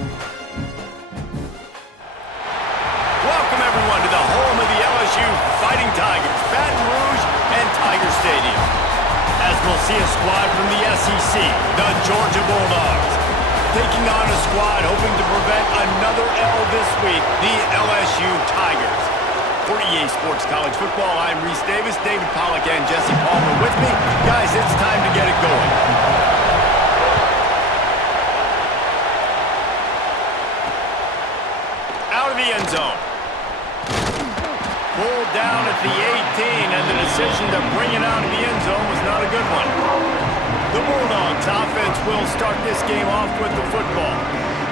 Welcome, everyone, to the home of the LSU Fighting Tigers, Baton Rouge and Tiger Stadium. As we'll see a squad from the SEC, the Georgia Bulldogs, taking on a squad hoping to prevent another L this week, the LSU Tigers. For EA Sports College Football, I'm Reese Davis, David Pollack, and Jesse Palmer with me. Guys, it's time to get it going. Out of the end zone. Pulled down at the 18, and the decision to bring it out of the end zone was not a good one. The Bulldogs offense will start this game off with the football.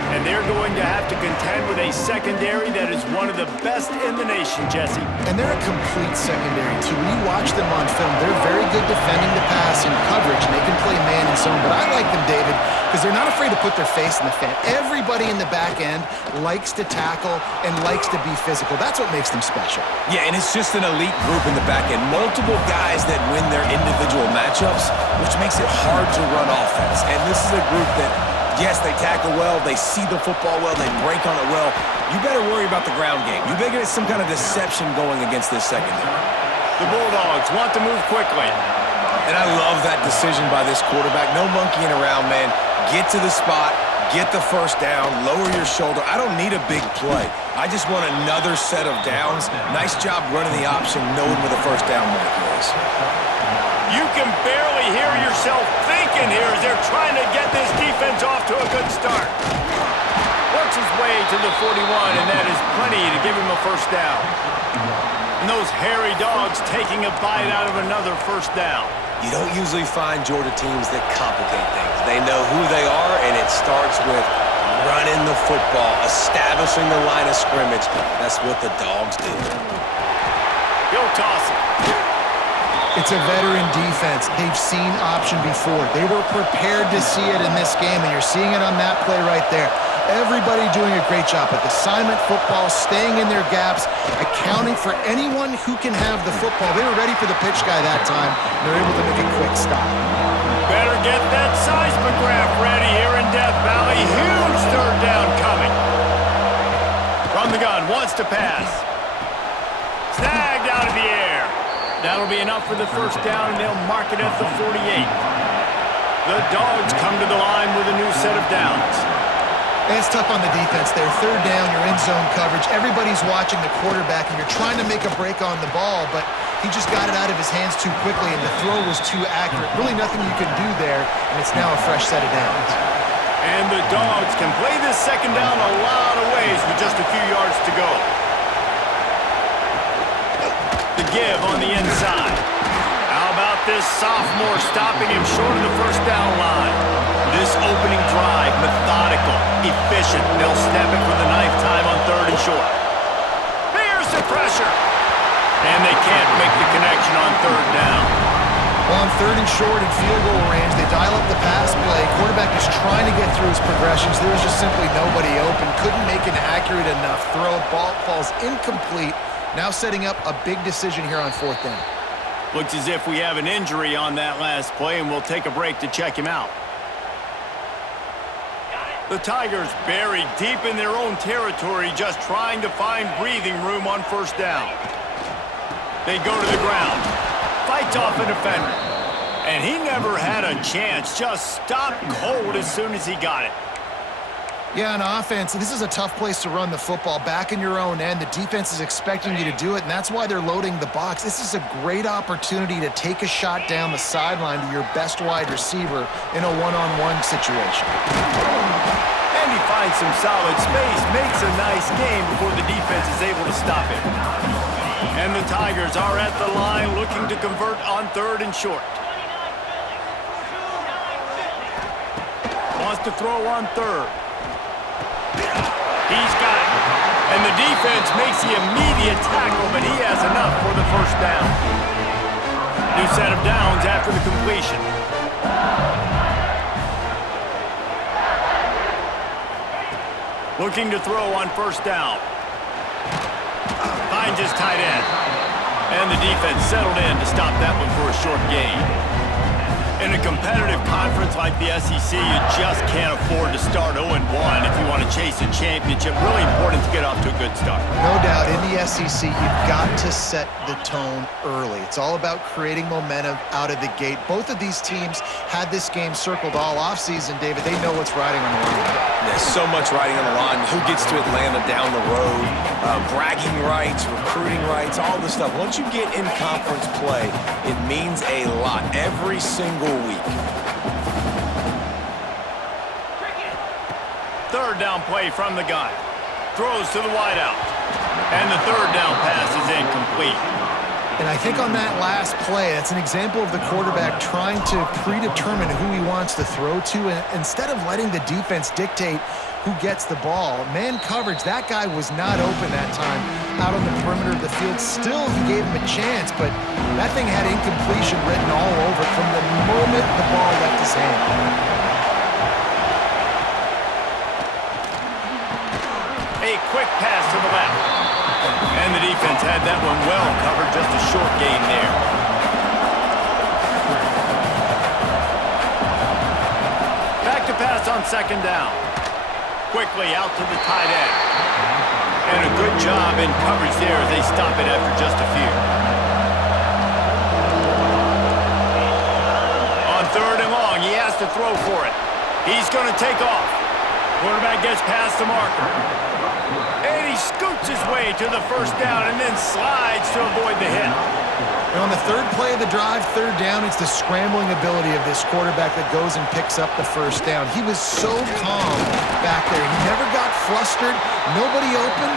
And they're going to have to contend with a secondary that is one of the best in the nation, Jesse. And they're a complete secondary, too. When you watch them on film, they're very good defending the pass and coverage, and they can play man and zone. But I like them, David, because they're not afraid to put their face in the fan. Everybody in the back end likes to tackle and likes to be physical. That's what makes them special. Yeah, and it's just an elite group in the back end. Multiple guys that win their individual matchups, which makes it hard to run offense. And this is a group that, yes, they tackle well, they see the football well, they break on it well. You better worry about the ground game. You better get some kind of deception going against this secondary. The Bulldogs want to move quickly. And I love that decision by this quarterback. No monkeying around, man. Get to the spot, get the first down, lower your shoulder. I don't need a big play. I just want another set of downs. Nice job running the option, knowing where the first down marker is. You can barely hear yourself thinking here as they're trying to get this defense off to a good start. Works his way to the 41, and that is plenty to give him a first down. And those hairy dogs taking a bite out of another first down. You don't usually find Georgia teams that complicate things. They know who they are, and it starts with running the football, establishing the line of scrimmage. That's what the dogs do. He'll toss it. It's a veteran defense. They've seen option before. They were prepared to see it in this game, and you're seeing it on that play right there. Everybody doing a great job with assignment football, staying in their gaps, accounting for anyone who can have the football. They were ready for the pitch guy that time. They're able to make a quick stop. Better get that seismograph ready here in Death Valley. Huge third down coming. From the gun, wants to pass. Snagged out of the air. That'll be enough for the first down, and they'll mark it at the 48. The Dogs come to the line with a new set of downs. And it's tough on the defense there. Third down, you're in zone coverage. Everybody's watching the quarterback, and you're trying to make a break on the ball, but he just got it out of his hands too quickly, and the throw was too accurate. Really nothing you can do there, and it's now a fresh set of downs. And the Dogs can play this second down a lot of ways with just a few yards to go. The give on the inside. How about this sophomore stopping him short of the first down line? This opening drive, methodical, efficient. They'll snap it for the 9th time on 3rd and short. Here's the pressure. And they can't make the connection on 3rd down. Well, on 3rd and short and field goal range, they dial up the pass play. Quarterback is trying to get through his progressions. There was just simply nobody open. Couldn't make an accurate enough throw. Ball falls incomplete. Now setting up a big decision here on 4th down. Looks as if we have an injury on that last play, and we'll take a break to check him out. The Tigers buried deep in their own territory, just trying to find breathing room on 1st down. They go to the ground. Fights off a defender. And he never had a chance. Just stopped cold as soon as he got it. Yeah, on offense, this is a tough place to run the football. Back in your own end, the defense is expecting you to do it, and that's why they're loading the box. This is a great opportunity to take a shot down the sideline to your best wide receiver in a one-on-one situation. And he finds some solid space, makes a nice game before the defense is able to stop it. And the Tigers are at the line looking to convert on 3rd and short. Wants to throw on 3rd. He's got it. And the defense makes the immediate tackle, but he has enough for the first down. New set of downs after the completion. Looking to throw on 1st down. Finds his tight end. And the defense settled in to stop that one for a short gain. In a competitive conference like the SEC, you just can't afford to start 0-1 if you want to chase a championship. Really important to get off to a good start. No doubt, in the SEC, you've got to set the tone early. It's all about creating momentum out of the gate. Both of these teams had this game circled all offseason, David. They know what's riding on the line. There's so much riding on the line. Who gets to Atlanta down the road, bragging rights, recruiting rights, all this stuff. Once you get in conference play, it means a lot every single week. Third down play from the gun. Throws to the wideout. And the third down pass is incomplete. And I think on that last play, that's an example of the quarterback trying to predetermine who he wants to throw to, and instead of letting the defense dictate who gets the ball. Man coverage, that guy was not open that time out on the perimeter of the field. Still, he gave him a chance, but that thing had incompletion written all over it from the moment the ball left his hand. A quick pass to the left. And the defense had that one well covered, just a short gain there. Back to pass on second down. Quickly out to the tight end. And a good job in coverage there as they stop it after just a few. On third and long, he has to throw for it. He's going to take off. Quarterback gets past the marker. And he scoots his way to the first down and then slides to avoid the hit. And on the third play of the drive, third down, it's the scrambling ability of this quarterback that goes and picks up the first down. He was so calm back there. He never got flustered. Nobody open,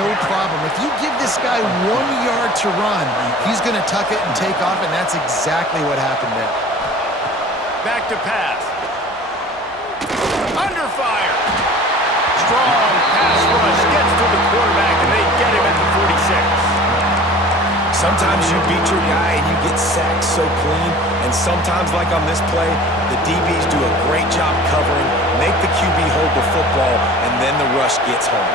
no problem. If you give this guy 1 yard to run, he's going to tuck it and take off, and that's exactly what happened there. Back to pass. Under fire. Strong pass rush gets to the quarterback, and they get him at the 46. Sometimes you beat your guy and you get sacked so clean, and sometimes, like on this play, the DBs do a great job covering, make the QB hold the football, and then the rush gets home.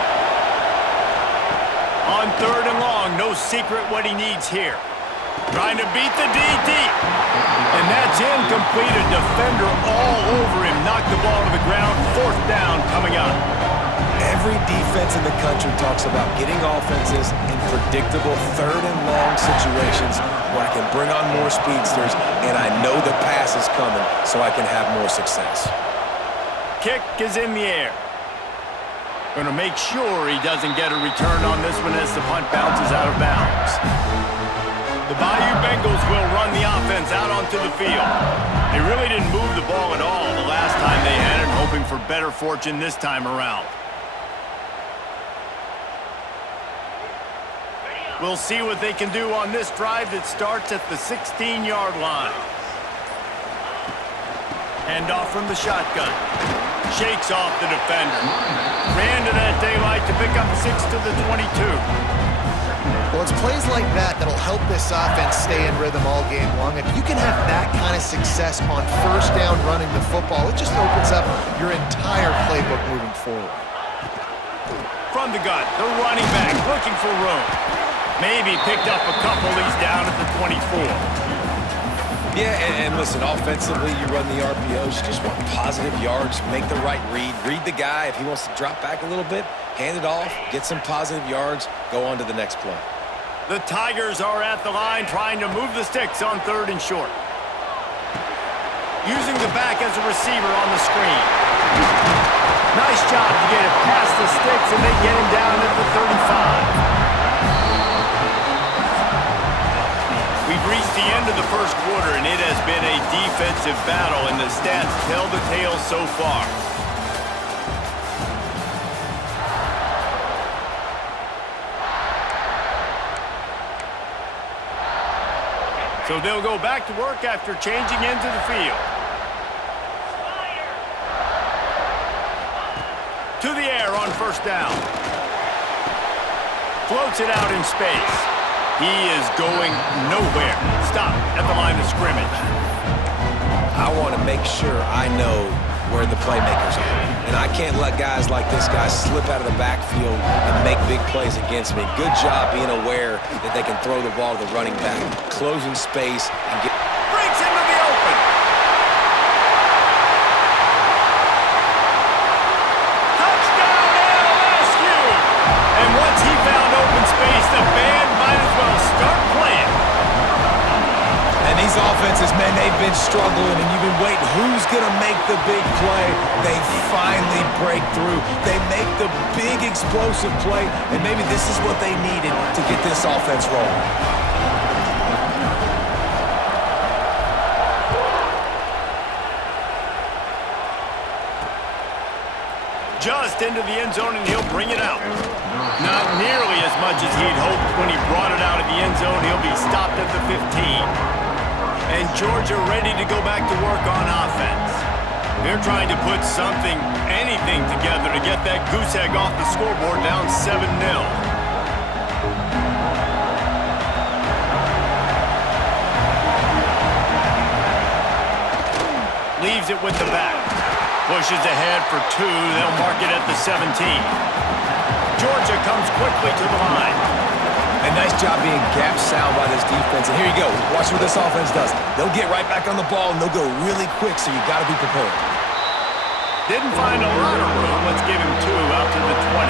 On third and long, no secret what he needs here. Trying to beat the D deep. And that's incomplete. A defender all over him. Knocked the ball to the ground. Fourth down coming up. Every defense in the country talks about getting offenses in predictable third and long situations where I can bring on more speedsters and I know the pass is coming so I can have more success. Kick is in the air. Going to make sure he doesn't get a return on this one as the punt bounces out of bounds. The Bayou Bengals will run the offense out onto the field. They really didn't move the ball at all the last time they had it, hoping for better fortune this time around. We'll see what they can do on this drive that starts at the 16-yard line. Handoff from the shotgun. Shakes off the defender. Ran to that daylight to pick up 6 to the 22. Well, it's plays like that that'll help this offense stay in rhythm all game long. If you can have that kind of success on first down running the football, it just opens up your entire playbook moving forward. From the gun, the running back looking for room. Maybe picked up a couple. He's down at the 24. Yeah, and listen, offensively, you run the RPOs. You just want positive yards, make the right read the guy. If he wants to drop back a little bit, hand it off, get some positive yards, go on to the next play. The Tigers are at the line trying to move the sticks on third and short. Using the back as a receiver on the screen. Nice job to get it past the sticks, and they get him down at the 35. We've reached the end of the first quarter, and it has been a defensive battle, and the stats tell the tale so far. So they'll go back to work after changing into the field. To the air on first down. Floats it out in space. He is going nowhere. Stop at the line of scrimmage. I want to make sure I know where the playmakers are. And I can't let guys like this guy slip out of the backfield and make big plays against me. Good job being aware that they can throw the ball to the running back, closing space, and get... Breaks into the open. Touchdown, offenses, man, they've been struggling, and you've been waiting. Who's going to make the big play? They finally break through. They make the big explosive play, and maybe this is what they needed to get this offense rolling. Just into the end zone, and he'll bring it out. Not nearly as much as he'd hoped when he brought it out of the end zone. He'll be stopped at the 15. And Georgia ready to go back to work on offense. They're trying to put something, anything together to get that goose egg off the scoreboard down 7-0. Leaves it with the back. Pushes ahead for 2. They'll mark it at the 17. Georgia comes quickly to the line. A nice job being gap sound by this defense. And here you go. Watch what this offense does. They'll get right back on the ball, and they'll go really quick, so you got to be prepared. Didn't find a lot of room. Let's give him 2 out to the 20.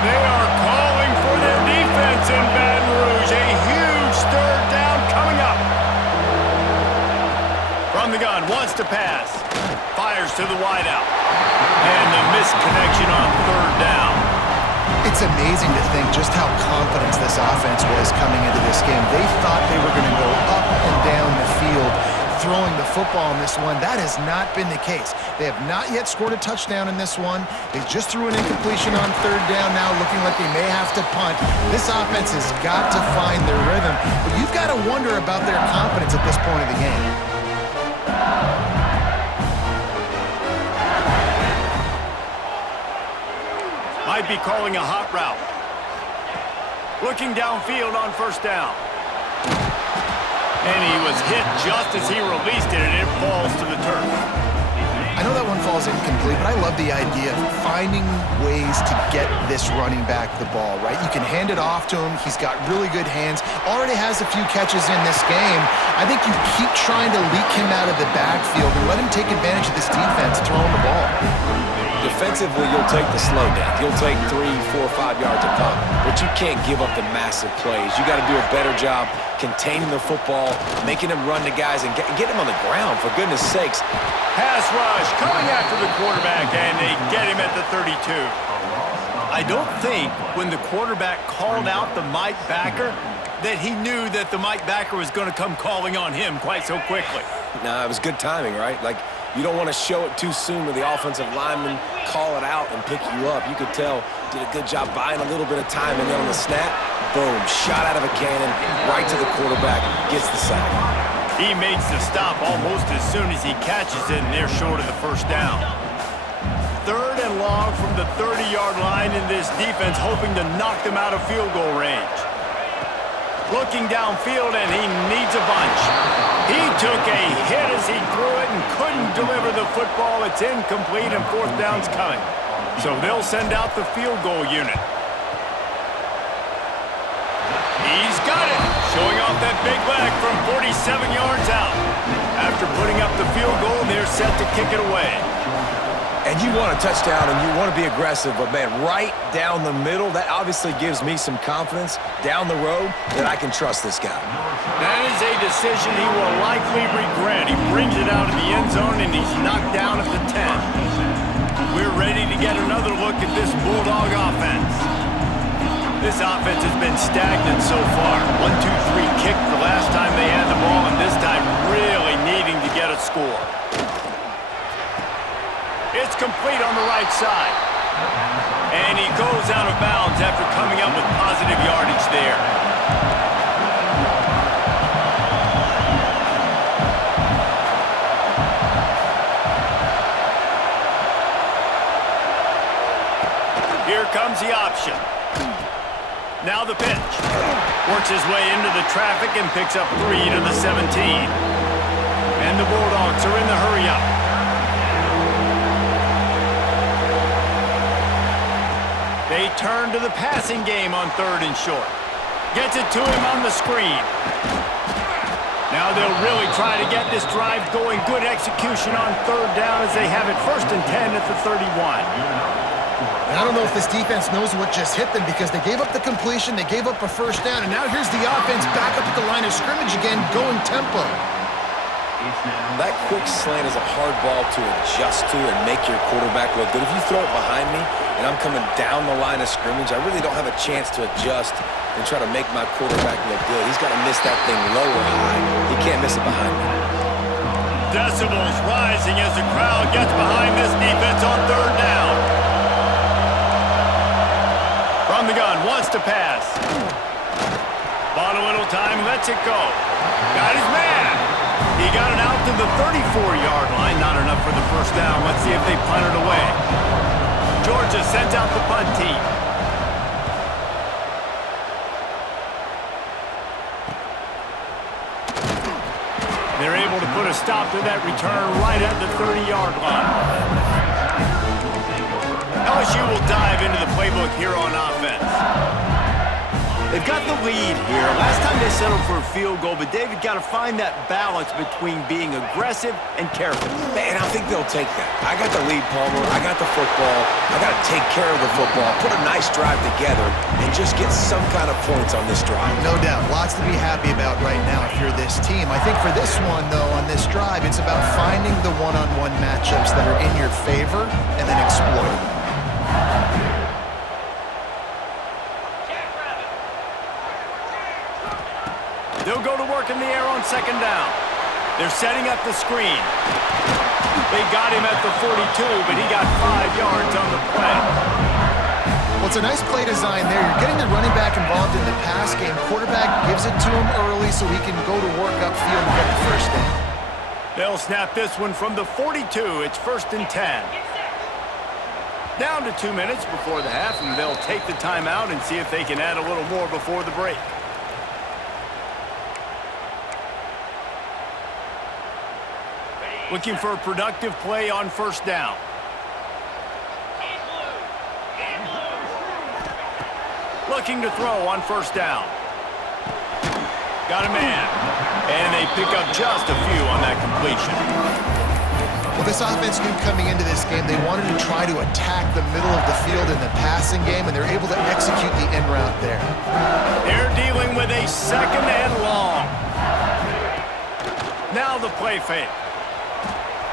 They are calling for their defense in Baton Rouge. A huge third down coming up. From the gun, wants to pass. Fires to the wideout. And the misconnection on third down. It's amazing to think just how confident this offense was coming into this game. They thought they were going to go up and down the field throwing the football in this one. That has not been the case. They have not yet scored a touchdown in this one. They just threw an incompletion on third down now, looking like they may have to punt. This offense has got to find their rhythm, but you've got to wonder about their confidence at this point of the game. Might be calling a hot route. Looking downfield on first down. And he was hit just as he released it, and it falls to the turf. I know that one falls incomplete, but I love the idea of finding ways to get this running back the ball, right? You can hand it off to him. He's got really good hands. Already has a few catches in this game. I think you keep trying to leak him out of the backfield and let him take advantage of this defense throwing the ball. Defensively, you'll take the slow down. You'll take 3, 4, 5 yards a pop, but you can't give up the massive plays. You got to do a better job containing the football, making them run to guys, and get them on the ground, for goodness sakes. Pass rush coming after the quarterback, and they get him at the 32. I don't think when the quarterback called out the Mike backer that he knew that the Mike backer was going to come calling on him quite so quickly. Nah, it was good timing, right? Like, you don't want to show it too soon with the offensive lineman, call it out and pick you up. You could tell, did a good job buying a little bit of time, and then on the snap, boom, shot out of a cannon, right to the quarterback, gets the sack. He makes the stop almost as soon as he catches it, and they're short of the first down. 3rd and long from the 30-yard line, in this defense hoping to knock them out of field goal range. Looking downfield, and he needs a bunch. He took a hit as he threw it and couldn't deliver the football. It's incomplete, and 4th down's coming. So they'll send out the field goal unit. He's got it, showing off that big leg from 47 yards out. After putting up the field goal, they're set to kick it away. And you want a touchdown, and you want to be aggressive, but, man, right down the middle, that obviously gives me some confidence down the road that I can trust this guy. That is a decision he will likely regret. He brings it out of the end zone, and he's knocked down at the 10. We're ready to get another look at this Bulldog offense. This offense has been stagnant so far. 1-2-3 kick the last time they had the ball, and this time really needing to get a score. It's complete on the right side. And he goes out of bounds after coming up with positive yardage there. Here comes the option. Now the pitch. Works his way into the traffic and picks up 3 to the 17. And the Bulldogs are in the hurry-up. They turn to the passing game on 3rd and short. Gets it to him on the screen. Now they'll really try to get this drive going. Good execution on 3rd down as they have it 1st and 10 at the 31. I don't know if this defense knows what just hit them because they gave up the completion, they gave up a first down, and now here's the offense back up at the line of scrimmage again, going tempo. That quick slant is a hard ball to adjust to and make your quarterback look good. If you throw it behind me and I'm coming down the line of scrimmage, I really don't have a chance to adjust and try to make my quarterback look good. He's got to miss that thing low or high. He can't miss it behind me. Decibels rising as the crowd gets behind this defense on third down. From the gun, wants to pass. Bought a little time, lets it go. Got his man. He got it out to the 34-yard line. Not enough for the first down. Let's see if they punt it away. Georgia sends out the punt team. They're able to put a stop to that return right at the 30-yard line. LSU will dive into the playbook here on offense. They've got the lead here. Last time they settled for a field goal, but David got to find that balance between being aggressive and careful. And I think they'll take that. I got the lead, Palmer. I got the football. I got to take care of the football, put a nice drive together, and just get some kind of points on this drive. No doubt. Lots to be happy about right now if you're this team. I think for this one, though, on this drive, it's about finding the one-on-one matchups that are in your favor and then exploiting them. They'll go to work in the air on second down. They're setting up the screen. They got him at the 42, but he got 5 yards on the play. Well, it's a nice play design there. You're getting the running back involved in the pass game. Quarterback gives it to him early so he can go to work upfield and get the first down. They'll snap this one from the 42. It's 1st and 10. Down to 2 minutes before the half, and they'll take the timeout and see if they can add a little more before the break. Looking for a productive play on first down. Looking to throw on first down. Got a man. And they pick up just a few on that completion. Well, this offense knew coming into this game they wanted to try to attack the middle of the field in the passing game, and they're able to execute the in route there. They're dealing with a 2nd and long. Now the play fake.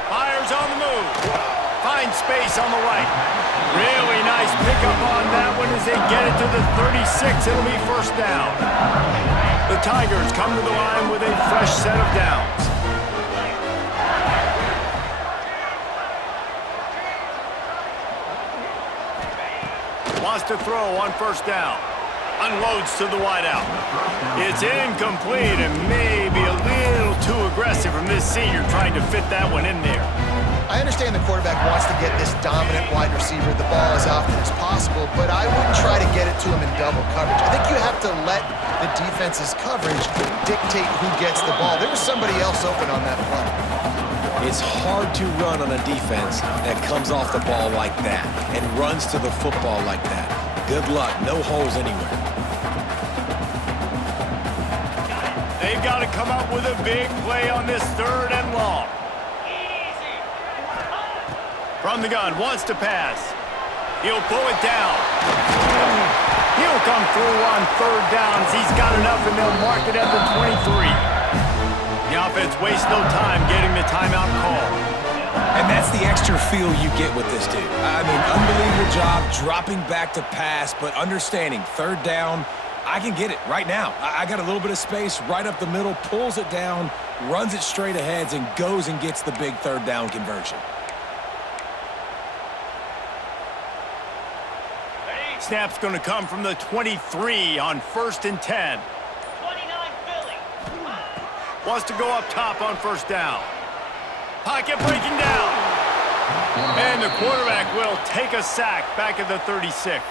Fires on the move. Finds space on the right. Really nice pickup on that one as they get it to the 36. It'll be first down. The Tigers come to the line with a fresh set of downs. Wants to throw on first down. Unloads to the wideout. It's incomplete and maybe a little too aggressive from this senior trying to fit that one in there. I understand the quarterback wants to get this dominant wide receiver the ball as often as possible, but I wouldn't try to get it to him in double coverage. I think you have to let the defense's coverage dictate who gets the ball. There was somebody else open on that play. It's hard to run on a defense that comes off the ball like that and runs to the football like that. Good luck. No holes anywhere. They've got to come up with a big play on this 3rd and long. From the gun, wants to pass. He'll pull it down. He'll come through on 3rd down as he's got enough, and they'll mark it at the 23. The offense wastes no time getting the timeout call. And that's the extra feel you get with this dude. I mean, unbelievable job dropping back to pass, but understanding 3rd down, I can get it right now. I got a little bit of space right up the middle, pulls it down, runs it straight ahead, and goes and gets the big 3rd down conversion. Snap's going to come from the 23 on 1st and 10. 29 Philly. Wants to go up top on first down. Pocket breaking down. And the quarterback will take a sack back at the 36.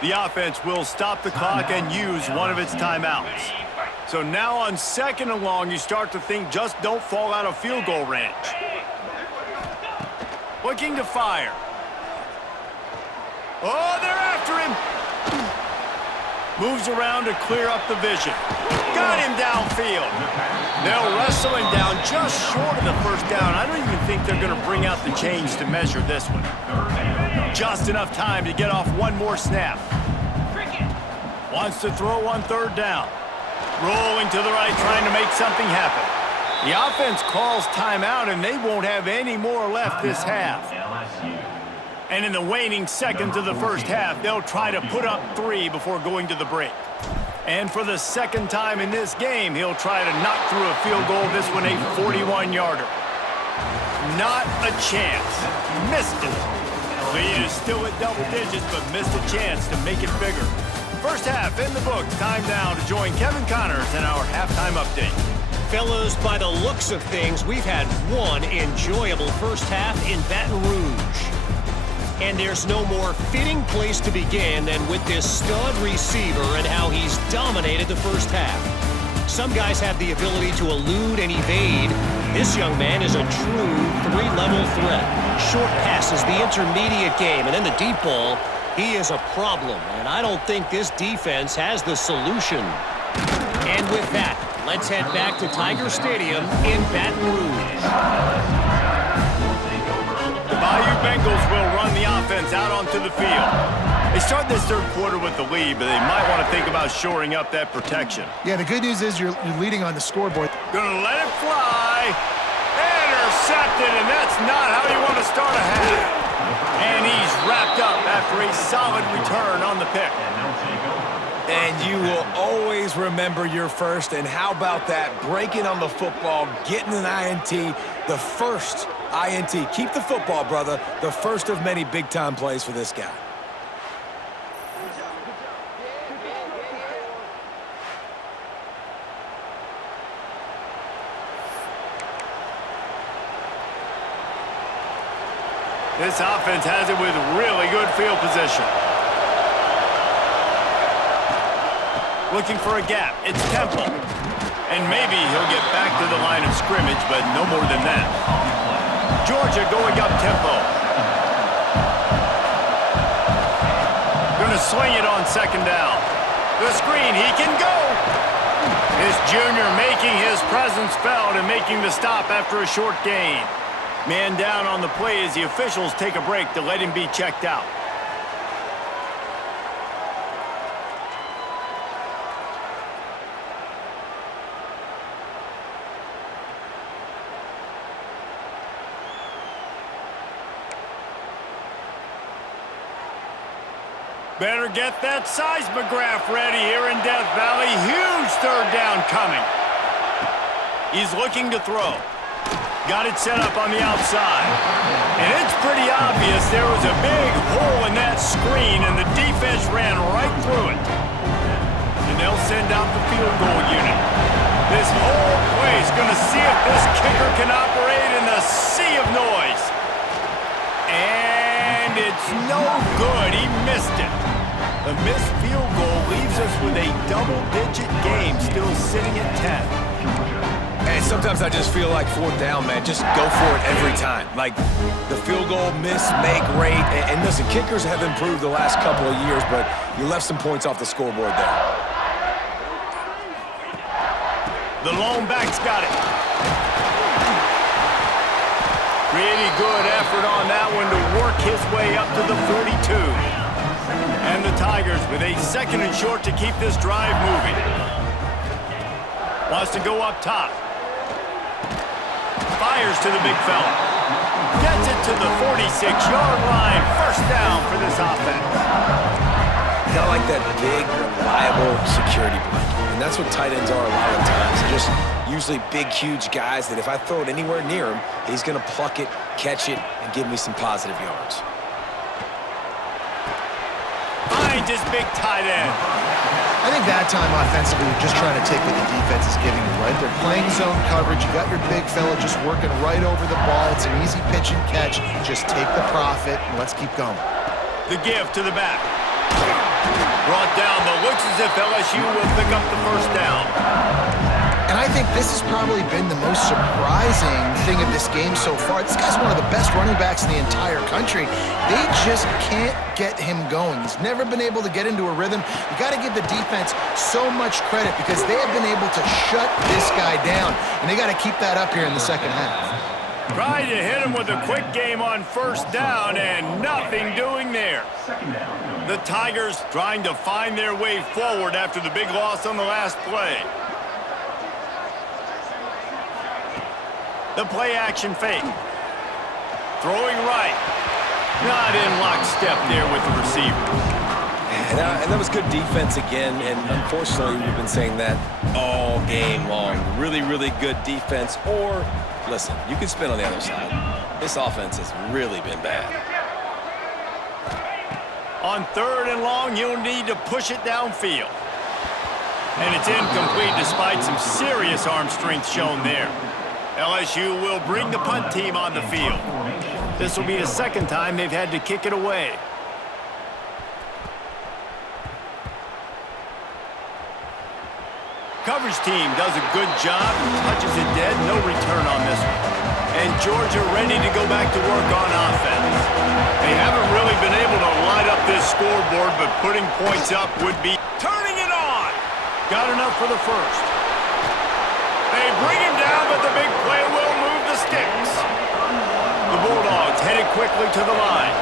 The offense will stop the clock and use one of its timeouts. So now on 2nd and long, you start to think just don't fall out of field goal range. Looking to fire. Oh, they're after him. Moves around to clear up the vision. Got him downfield. They'll wrestle him down just short of the first down. I don't even think they're going to bring out the chains to measure this one. Just enough time to get off one more snap. Wants to throw on third down. Rolling to the right, trying to make something happen. The offense calls timeout, and they won't have any more left this half. And in the waning seconds of the first half, they'll try to put up 3 before going to the break. And for the second time in this game, he'll try to knock through a field goal, this one a 41-yarder. Not a chance. Missed it. Lead is still at double digits, but missed a chance to make it bigger. First half in the books. Time now to join Kevin Connors in our halftime update. Fellas, by the looks of things, we've had one enjoyable first half in Baton Rouge. And there's no more fitting place to begin than with this stud receiver and how he's dominated the first half. Some guys have the ability to elude and evade. This young man is a true 3-level threat. Short passes, the intermediate game, and then the deep ball. He is a problem, and I don't think this defense has the solution. And with that, let's head back to Tiger Stadium in Baton Rouge. The Bayou Bengals will run the offense out onto the field. They start this third quarter with the lead, but they might want to think about shoring up that protection. Yeah, the good news is you're leading on the scoreboard. Gonna let it fly. Intercepted, and that's not how you want to start a half. And he's wrapped up after a solid return on the pick. And you will always remember your first. And how about that? Breaking on the football, getting an INT, the first INT. Keep the football, brother. The first of many big-time plays for this guy. This offense has it with really good field position. Looking for a gap. It's Temple. And maybe he'll get back to the line of scrimmage, but no more than that. Georgia going up tempo. Gonna swing it on second down. The screen, he can go. This junior making his presence felt and making the stop after a short gain. Man down on the play as the officials take a break to let him be checked out. Better get that seismograph ready here in Death Valley. Huge third down coming. He's looking to throw. Got it set up on the outside. And it's pretty obvious there was a big hole in that screen, and the defense ran right through it. And they'll send out the field goal unit. This whole place going to see if this kicker can operate in the sea of noise. And it's no good. He missed it. The missed field goal leaves us with a double-digit game still sitting at 10. And sometimes I just feel like fourth down, man. Just go for it every time. Like the field goal miss, make, rate. And listen, kickers have improved the last couple of years, but you left some points off the scoreboard there. The lone back's got it. Pretty good effort on that one to work his way up to the 42. And the Tigers with a second and short to keep this drive moving. Wants to go up top. Fires to the big fella. Gets it to the 46-yard line. First down for this offense. Kind of like that big, reliable security blanket. And that's what tight ends are a lot of times. They're just usually big, huge guys that if I throw it anywhere near him, he's going to pluck it, catch it, and give me some positive yards. Finds his big tight end. I think that time offensively, you're just trying to take what the defense is giving you, right? They're playing zone coverage. You got your big fella just working right over the ball. It's an easy pitch and catch. Just take the profit and let's keep going. The give to the back. Brought down, but looks as if LSU will pick up the first down. And I think this has probably been the most surprising thing of this game so far. This guy's one of the best running backs in the entire country. They just can't get him going. He's never been able to get into a rhythm. You got to give the defense so much credit because they have been able to shut this guy down, and they got to keep that up here in the second half. Trying to hit him with a quick game on first down and nothing doing there. The Tigers trying to find their way forward after the big loss on the last play. The play action fake. Throwing right. Not in lockstep there with the receiver. And that was good defense again, and unfortunately we've been saying that all game long. Really, really good defense, or, listen, you can spin on the other side. This offense has really been bad. On 3rd and long, you'll need to push it downfield. And it's incomplete despite some serious arm strength shown there. LSU will bring the punt team on the field. This will be the second time they've had to kick it away. Coverage team does a good job, touches it dead, no return on this one. And Georgia ready to go back to work on offense. They haven't really been able to light up this scoreboard, but putting points up would be turning it on. Got enough for the first. They bring him down, but the big play will move the sticks. The Bulldogs headed quickly to the line.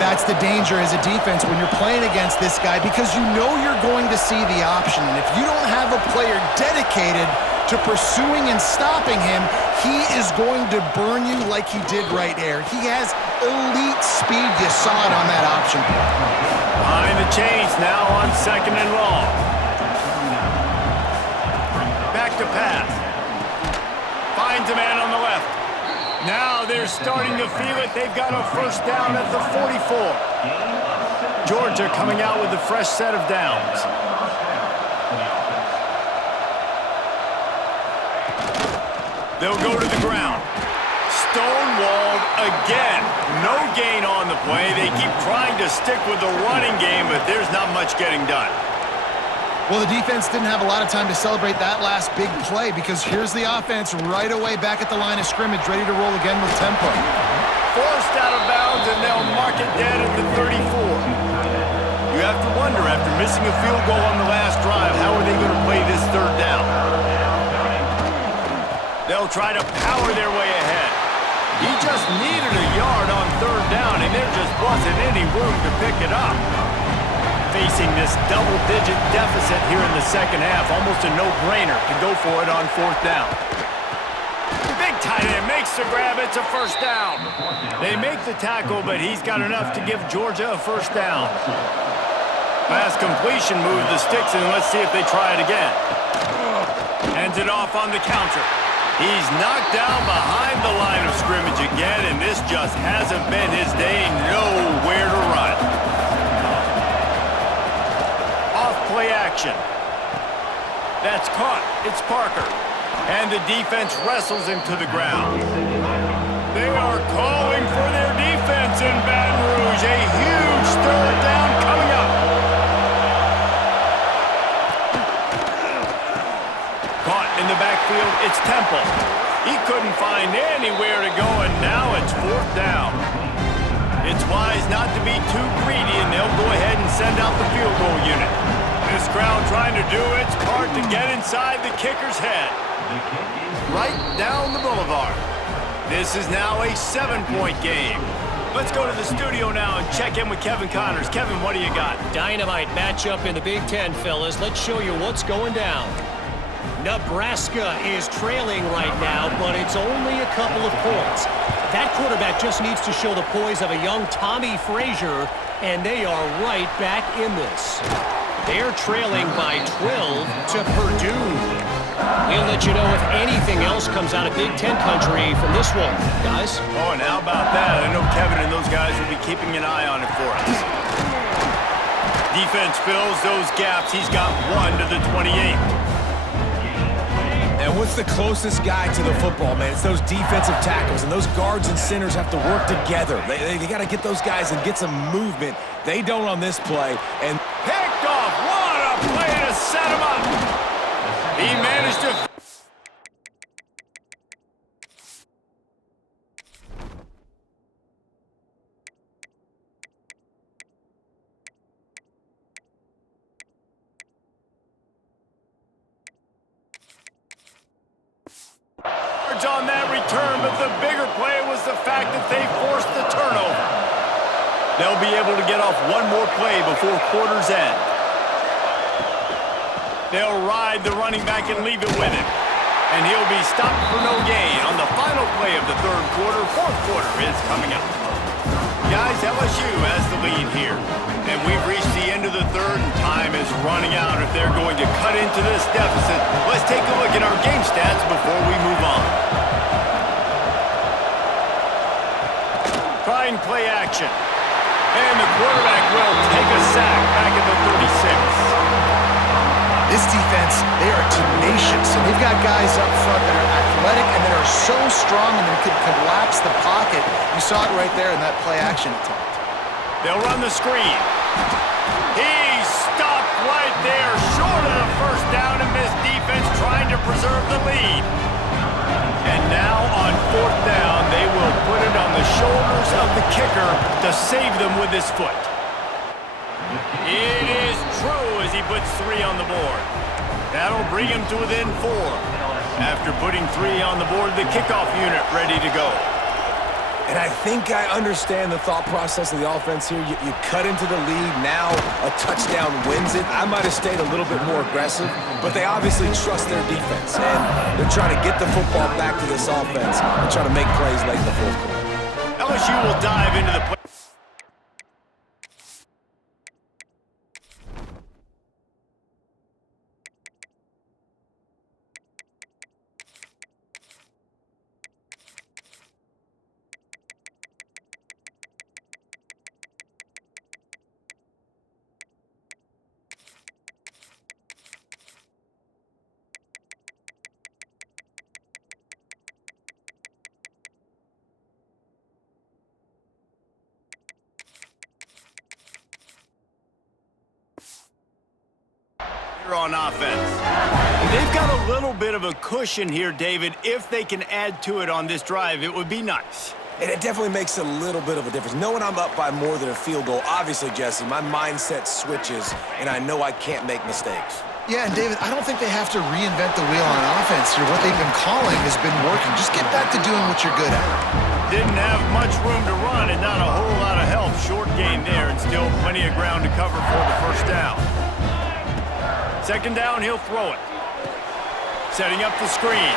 That's the danger as a defense when you're playing against this guy, because you know you're going to see the option. And if you don't have a player dedicated to pursuing and stopping him, he is going to burn you like he did right there. He has elite speed. You saw it on that option play. Behind the chains now on 2nd and long. Back to pass. Finds a man on the left. Now they're starting to feel it. They've got a first down at the 44. Georgia coming out with a fresh set of downs. They'll go to the ground. Stonewalled again. No gain on the play. They keep trying to stick with the running game, but there's not much getting done. Well, the defense didn't have a lot of time to celebrate that last big play, because here's the offense right away back at the line of scrimmage, ready to roll again with tempo. Forced out of bounds, and they'll mark it dead at the 34. You have to wonder, after missing a field goal on the last drive, how are they going to play this 3rd down? They'll try to power their way ahead. He just needed a yard on 3rd down, and there just wasn't any room to pick it up. Facing this double-digit deficit here in the second half, almost a no-brainer to go for it on 4th down. Big tight end makes the grab. It's a first down. They make the tackle, but he's got enough to give Georgia a first down. Pass completion moved the sticks, and let's see if they try it again. Ends it off on the counter. He's knocked down behind the line of scrimmage again, and this just hasn't been his day. Nowhere to run. Play action. That's caught. It's Parker. And the defense wrestles him to the ground. They are calling for their defense in Baton Rouge. A huge 3rd down coming up. Caught in the backfield. It's Temple. He couldn't find anywhere to go, and now it's 4th down. It's wise not to be too greedy, and they'll go ahead and send out the field goal unit. This crowd trying to do its part to get inside the kicker's head. Right down the boulevard. This is now a 7-point game. Let's go to the studio now and check in with Kevin Connors. Kevin, what do you got? Dynamite matchup in the Big Ten, fellas. Let's show you what's going down. Nebraska is trailing right now, but it's only a couple of points. That quarterback just needs to show the poise of a young Tommy Frazier, and they are right back in this. They're trailing by 12 to Purdue. We'll let you know if anything else comes out of Big Ten country from this one, guys. Oh, and how about that? I know Kevin and those guys will be keeping an eye on it for us. Defense fills those gaps. He's got 1 to the 28. And what's the closest guy to the football, man? It's those defensive tackles, and those guards and centers have to work together. They got to get those guys and get some movement. They don't on this play. And picked off. What a play to set him up. He managed to... on that return, but the bigger play was the fact that they forced the turnover. They'll be able to get off one more play before quarter's end. They'll ride the running back and leave it with him. And he'll be stopped for no gain on the final play of the third quarter. Fourth quarter is coming up. Guys, LSU has the lead here. And we've reached the end of the third, and time is running out if they're going to cut into this deficit. Let's take a look at our game stats before we move on. Trying play action. And the quarterback will take a sack back at the 36. This defense, they are tenacious, and they've got guys up front that are athletic and that are so strong and that could collapse the pocket. You saw it right there in that play action attempt. They'll run the screen. He's stopped right there, short of the first down, and this defense trying to preserve the lead. And now on fourth down, they will put it on the shoulders of the kicker to save them with his foot. It is true as he puts 3 on the board. That'll bring him to within 4. After putting 3 on the board, the kickoff unit ready to go. And I think I understand the thought process of the offense here. You cut into the lead, now a touchdown wins it. I might have stayed a little bit more aggressive, but they obviously trust their defense, and they're trying to get the football back to this offense and trying to make plays late in the fourth quarter. LSU will dive into the play. On offense. They've got a little bit of a cushion here, David. If they can add to it on this drive, it would be nice. And it definitely makes a little bit of a difference. Knowing I'm up by more than a field goal, obviously, Jesse, my mindset switches, and I know I can't make mistakes. Yeah, and David, I don't think they have to reinvent the wheel on offense here. What they've been calling has been working. Just get back to doing what you're good at. Didn't have much room to run and not a whole lot of help. Short gain there and still plenty of ground to cover for the first down. Second down, he'll throw it. Setting up the screen.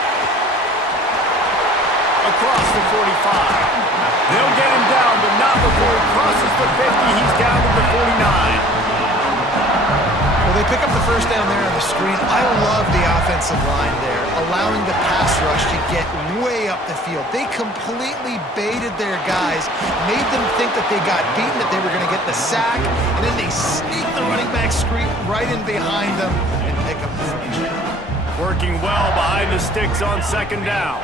Across the 45. They'll get him down, but not before he crosses the 50. He's down to the 49. Well, they pick up the first down there on the screen. I love the offensive line there, allowing the pass rush to get way up the field. They completely baited their guys, made them think that they got beaten, that they were going to get the sack, and then they sneak the running back screen right in behind them and pick up the first down. Working well behind the sticks on second down.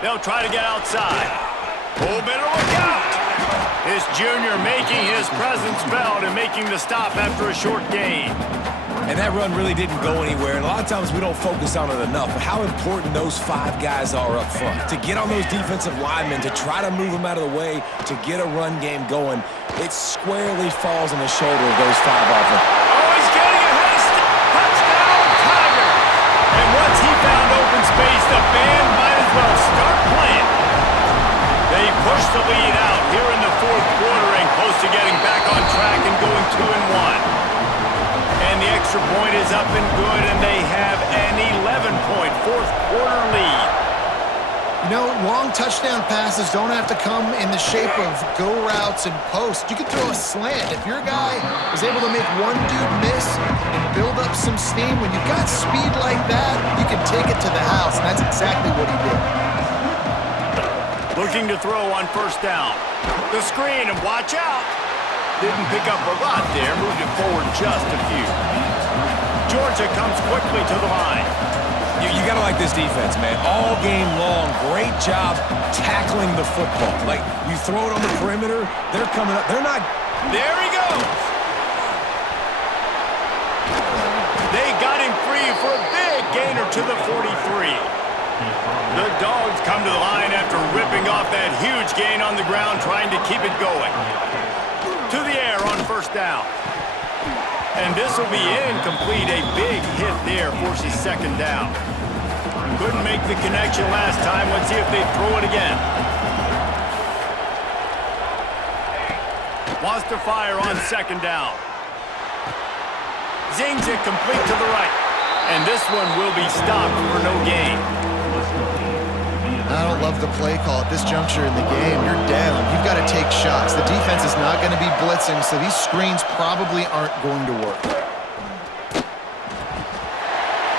They'll try to get outside. Oh, better look out! This junior making his presence felt and making the stop after a short gain. And that run really didn't go anywhere, and a lot of times we don't focus on it enough, but how important those 5 guys are up front. To get on those defensive linemen, to try to move them out of the way, to get a run game going, it squarely falls on the shoulder of those 5 offense. Oh, he's getting ahead of touchdown, Tigers! And once he found open space, the band might as well start playing. They push the lead out here in the fourth quarter and close to getting back on track and going 2-1. And the extra point is up and good, and they have an 11-point fourth quarter lead. You know, long touchdown passes don't have to come in the shape of go routes and posts. You can throw a slant. If your guy is able to make one dude miss and build up some steam, when you've got speed like that, you can take it to the house, and that's exactly what he did. Looking to throw on first down. The screen, and watch out. Didn't pick up a lot there, moved it forward just a few. Georgia comes quickly to the line. You got to like this defense, man. All game long, great job tackling the football. Like, you throw it on the perimeter, they're coming up. They're not. There he goes. They got him free for a big gainer to the 43. The Dogs come to the line after ripping off that huge gain on the ground, trying to keep it going. To the air on first down. And this will be incomplete. A big hit there forces second down. Couldn't make the connection last time. Let's see if they throw it again. Wants to fire on second down. Zings it complete to the right. And this one will be stopped for no gain. I don't love the play call at this juncture in the game. You're down. You've got to take shots. The defense is not going to be blitzing, so these screens probably aren't going to work.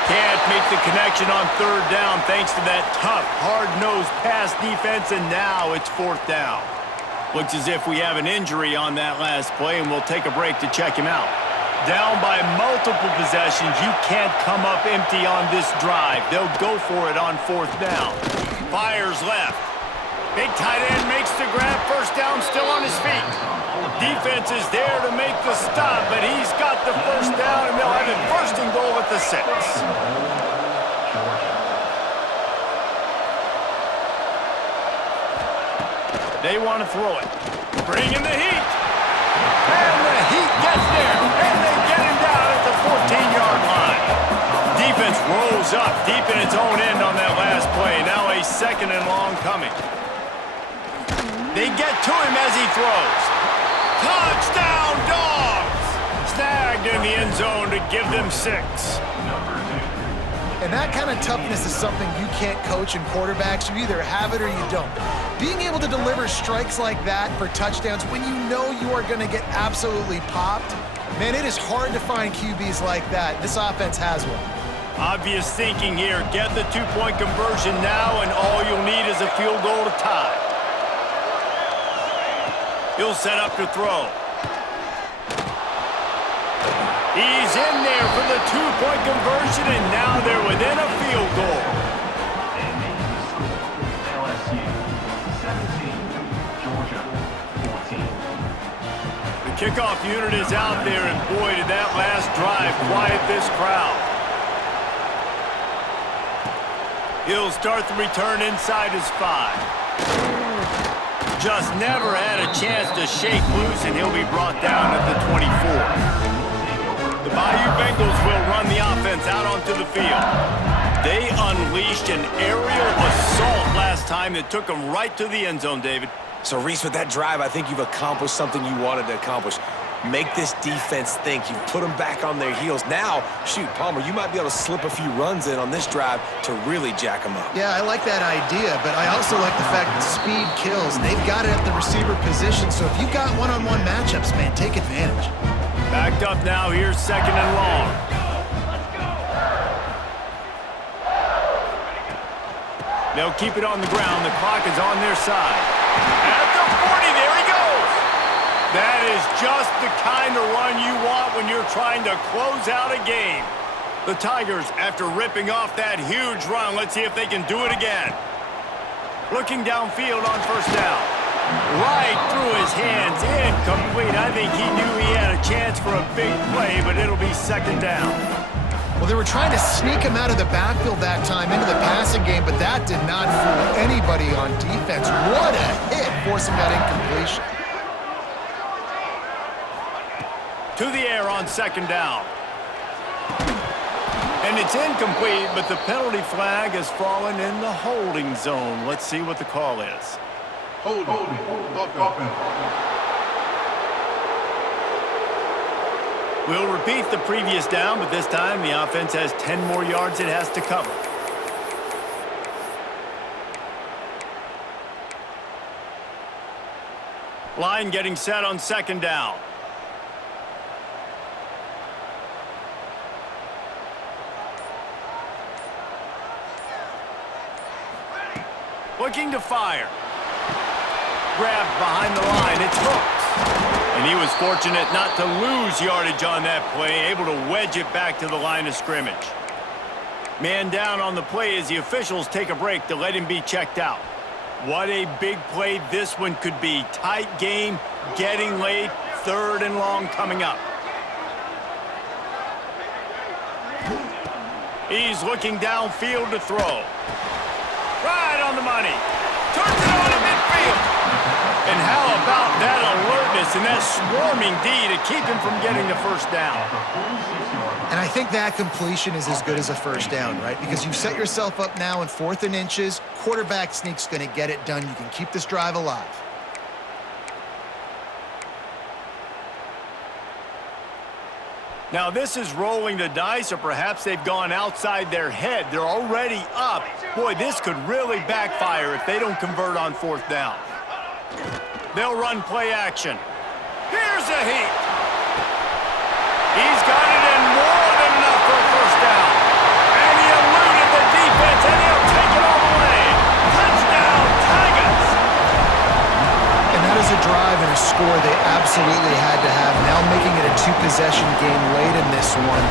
Can't make the connection on third down thanks to that tough, hard-nosed pass defense, and now it's fourth down. Looks as if we have an injury on that last play, and we'll take a break to check him out. Down by multiple possessions, you can't come up empty on this drive. They'll go for it on fourth down. Fires left. Big tight end makes the grab. First down, still on his feet. Defense is there to make the stop, but he's got the first down, and they'll have it first and goal at the 6. They want to throw it. Bring in the heat. And the heat gets there. And they get him down at the 14-yard line. Defense rolls up deep in its own end on that last play. Now a second and long coming. They get to him as he throws. Touchdown, Dogs! Snagged in the end zone to give them 6. And that kind of toughness is something you can't coach in quarterbacks. You either have it or you don't. Being able to deliver strikes like that for touchdowns when you know you are going to get absolutely popped, man, it is hard to find QBs like that. This offense has one. Obvious thinking here. Get the two-point conversion now, and all you'll need is a field goal to tie. He'll set up to throw. He's in there for the two-point conversion, and now they're within a field goal. LSU 17, Georgia 14. The kickoff unit is out there, and boy, did that last drive quiet this crowd. He'll start the return inside his 5. Just never had a chance to shake loose, and he'll be brought down at the 24. The Bayou Bengals will run the offense out onto the field. They unleashed an aerial assault last time that took them right to the end zone, David. So, Reese, with that drive, I think you've accomplished something you wanted to accomplish. Make this defense think. You've put them back on their heels. Now, shoot, Palmer, you might be able to slip a few runs in on this drive to really jack them up. Yeah, I like that idea, but I also like the fact that speed kills. They've got it at the receiver position, so if you've got one-on-one matchups, man, take advantage. Backed up now, here's second and long. They'll keep it on the ground. The clock is on their side. At the 40, there he goes. That is just the kind of run you want when you're trying to close out a game. The Tigers, after ripping off that huge run, let's see if they can do it again. Looking downfield on first down. Right through his hands, incomplete. I think he knew he had a chance for a big play, but it'll be second down. Well, they were trying to sneak him out of the backfield that time into the passing game, but that did not fool anybody on defense. What a hit, forcing that incompletion. To the air on second down. And it's incomplete, but the penalty flag has fallen in the holding zone. Let's see what the call is. Holding. We'll repeat the previous down, but this time the offense has 10 more yards it has to cover. Line getting set on second down. Looking to fire. Grabbed behind the line. It's hooked. And he was fortunate not to lose yardage on that play, able to wedge it back to the line of scrimmage. Man down on the play as the officials take a break to let him be checked out. What a big play this one could be. Tight game, getting late, third and long coming up. He's looking downfield to throw. Right on the money. Turns it on to midfield. And how about that alertness and that swarming D to keep him from getting the first down? And I think that completion is as good as a first down, right? Because you've set yourself up now in 4th and inches. Quarterback sneak's going to get it done. You can keep this drive alive. Now this is rolling the dice, or perhaps they've gone outside their head. They're already up. Boy, this could really backfire if they don't convert on 4th down. They'll run play action. Here's a heat. He's got it in more than enough for a first down. And he eluded the defense, and he'll take it all the way. Touchdown, Tigers! And that is a drive and a score they absolutely had to have. Now making it a 2-possession game late in this one.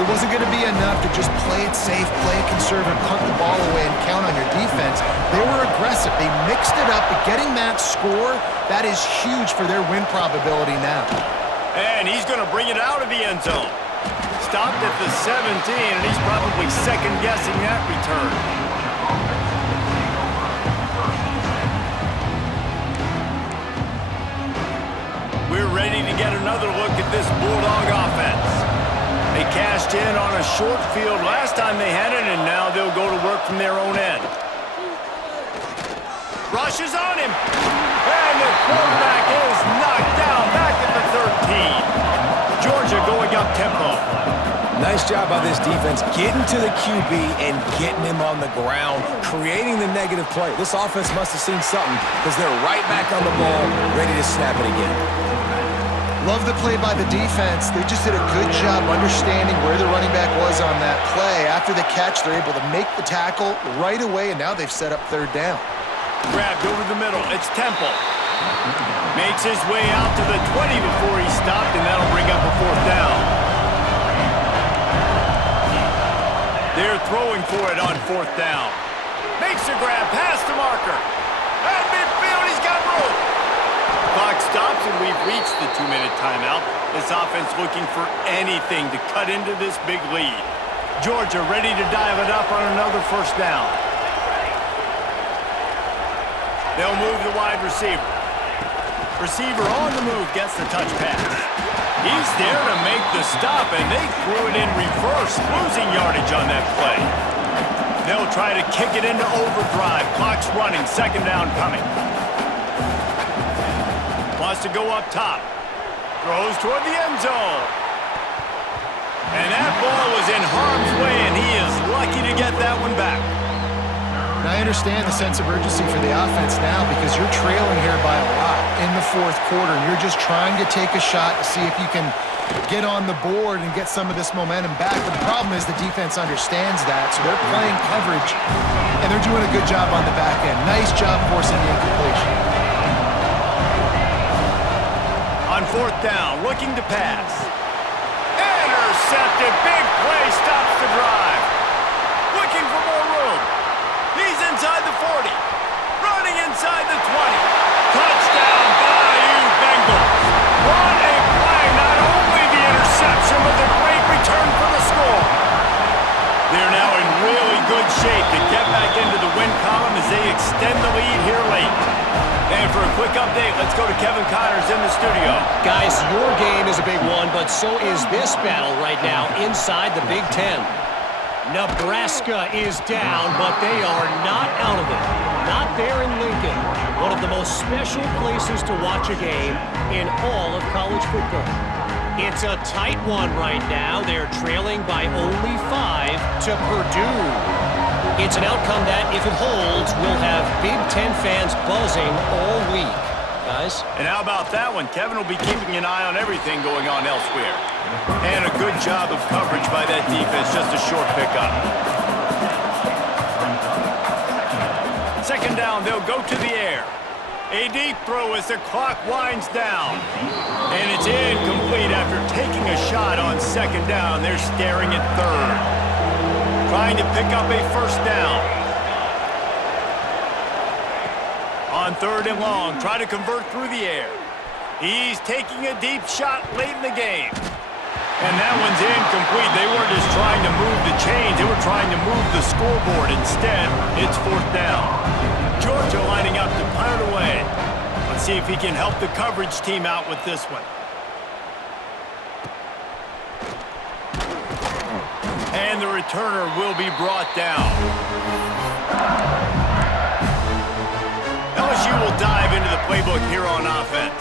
It wasn't going to be enough to just play it safe, play it conservative, punt the ball away, and count on your defense. They were aggressive. They mixed it up, but getting that score, that is huge for their win probability now. And he's going to bring it out of the end zone. Stopped at the 17, and he's probably second-guessing that return. We're ready to get another look at this Bulldog offense. They cashed in on a short field last time they had it, and now they'll go to work from their own end. Rushes on him. And the quarterback is knocked down back at the 13. Georgia going up tempo. Nice job by this defense getting to the QB and getting him on the ground, creating the negative play. This offense must have seen something because they're right back on the ball, ready to snap it again. Love the play by the defense. They just did a good job understanding where the running back was on that play. After the catch, they're able to make the tackle right away, and now they've set up 3rd down. Grabbed over the middle. It's Temple. Makes his way out to the 20 before he stopped, and that'll bring up a 4th down. They're throwing for it on 4th down. Makes a grab past the marker. At midfield, he's got room. Clock stops, and we've reached the 2-minute timeout. This offense looking for anything to cut into this big lead. Georgia ready to dial it up on another first down. They'll move the wide receiver. Receiver on the move gets the touch pass. He's there to make the stop, and they threw it in reverse, losing yardage on that play. They'll try to kick it into overdrive. Clock's running, 2nd down coming. Wants to go up top. Throws toward the end zone. And that ball was in harm's way, and he is lucky to get that one back. And I understand the sense of urgency for the offense now because you're trailing here by a lot in the 4th quarter, and you're just trying to take a shot to see if you can get on the board and get some of this momentum back. But the problem is the defense understands that, so they're playing coverage, and they're doing a good job on the back end. Nice job forcing the incompletion. On 4th down, looking to pass. Intercepted, big play, stops the drive. Looking for more room. He's inside the 40. Running inside the 20. Touchdown, Bayou Bengals. What a play, not only the interception, but the great return for the score. They're now in really good shape to get back into the win column as they extend the lead here late. And for a quick update, let's go to Kevin Connors in the studio. Guys, your game is a big one, but so is this battle right now inside the Big Ten. Nebraska is down, but they are not out of it. Not there in Lincoln, one of the most special places to watch a game in all of college football. It's a tight one right now. They're trailing by only 5 to Purdue. It's an outcome that, if it holds, will have Big Ten fans buzzing all week. Guys? And how about that one? Kevin will be keeping an eye on everything going on elsewhere. And a good job of coverage by that defense, just a short pickup. 2nd down, they'll go to the air. A deep throw as the clock winds down. And it's incomplete after taking a shot on 2nd down. They're staring at 3rd. Trying to pick up a first down. On 3rd and long, try to convert through the air. He's taking a deep shot late in the game. And that one's incomplete. They weren't just trying to move the chains. They were trying to move the scoreboard. Instead, it's 4th down. Georgia lining up to punt it away. On see if he can help the coverage team out with this one. And the returner will be brought down. LSU will dive into the playbook here on offense.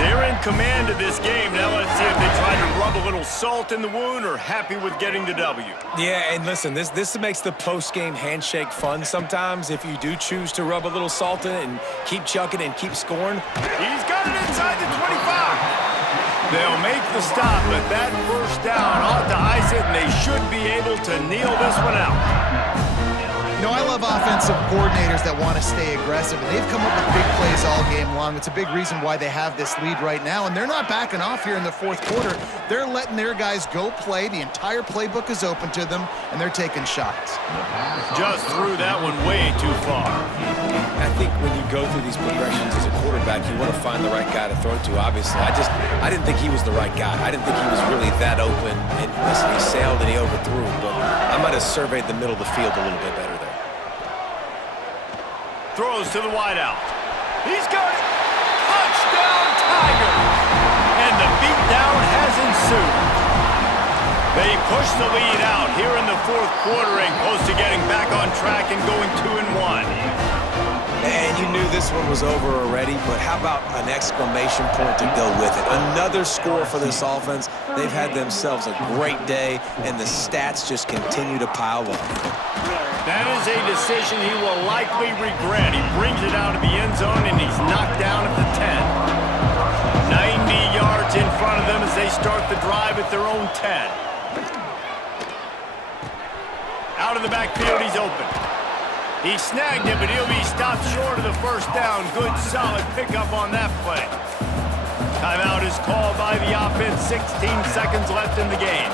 They're in command of this game. Now let's see if they try to rub a little salt in the wound or happy with getting the W. Yeah, and listen, this makes the post-game handshake fun sometimes if you do choose to rub a little salt in it and keep chucking and keep scoring. He's got it inside the 25. They'll make the stop, but that first down ought to ice it, and they should be able to kneel this one out. You know, I love offensive coordinators that want to stay aggressive, and they've come up with big plays all game long. It's a big reason why they have this lead right now, and they're not backing off here in the fourth quarter. They're letting their guys go play. The entire playbook is open to them, and they're taking shots. Just threw that one way too far. I think when you go through these progressions as a quarterback, you want to find the right guy to throw to, obviously. I didn't think he was the right guy. I didn't think he was really that open. And listen, he sailed and he overthrew, but I might have surveyed the middle of the field a little bit better there. Throws to the wideout. He's got it. Touchdown, Tigers! And the beatdown has ensued. They push the lead out here in the fourth quarter and close to getting back on track and going 2-1. And you knew this one was over already, but how about an exclamation point to go with it? Another score for this offense. They've had themselves a great day, and the stats just continue to pile up. That is a decision he will likely regret. He brings it out of the end zone, and he's knocked down at the 10. 90 yards in front of them as they start the drive at their own 10. Out of the backfield, he's open. He snagged it, but he'll be stopped short of the first down. Good, solid pickup on that play. Timeout is called by the offense. 16 seconds left in the game.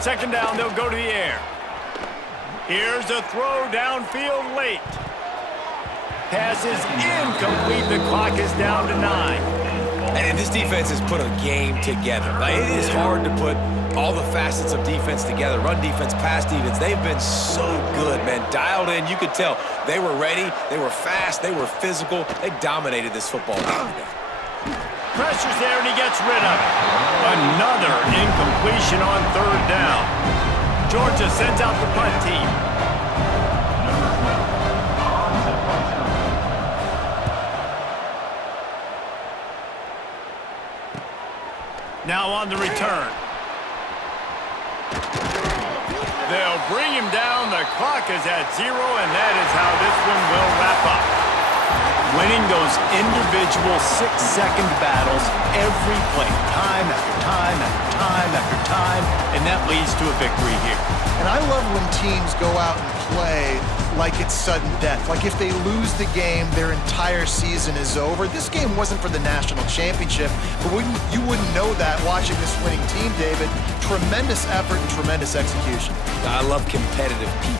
Second down, they'll go to the air. Here's a throw downfield late. Pass is incomplete. The clock is down to 9. And this defense has put a game together. Like, it is hard to put all the facets of defense together. Run defense, pass defense. They've been so good, man. Dialed in. You could tell they were ready. They were fast. They were physical. They dominated this football game today. Pressure's there, and he gets rid of it. Another incompletion on third down. Georgia sends out the punt team. Now on the return. They'll bring him down. The clock is at 0, and that is how this one will wrap up. Winning those individual 6-second battles every play, time after time after time after time, and that leads to a victory here. And I love when teams go out and play like it's sudden death. Like if they lose the game, their entire season is over. This game wasn't for the national championship, but you wouldn't know that watching this winning team, David. Tremendous effort and tremendous execution. I love competitive people.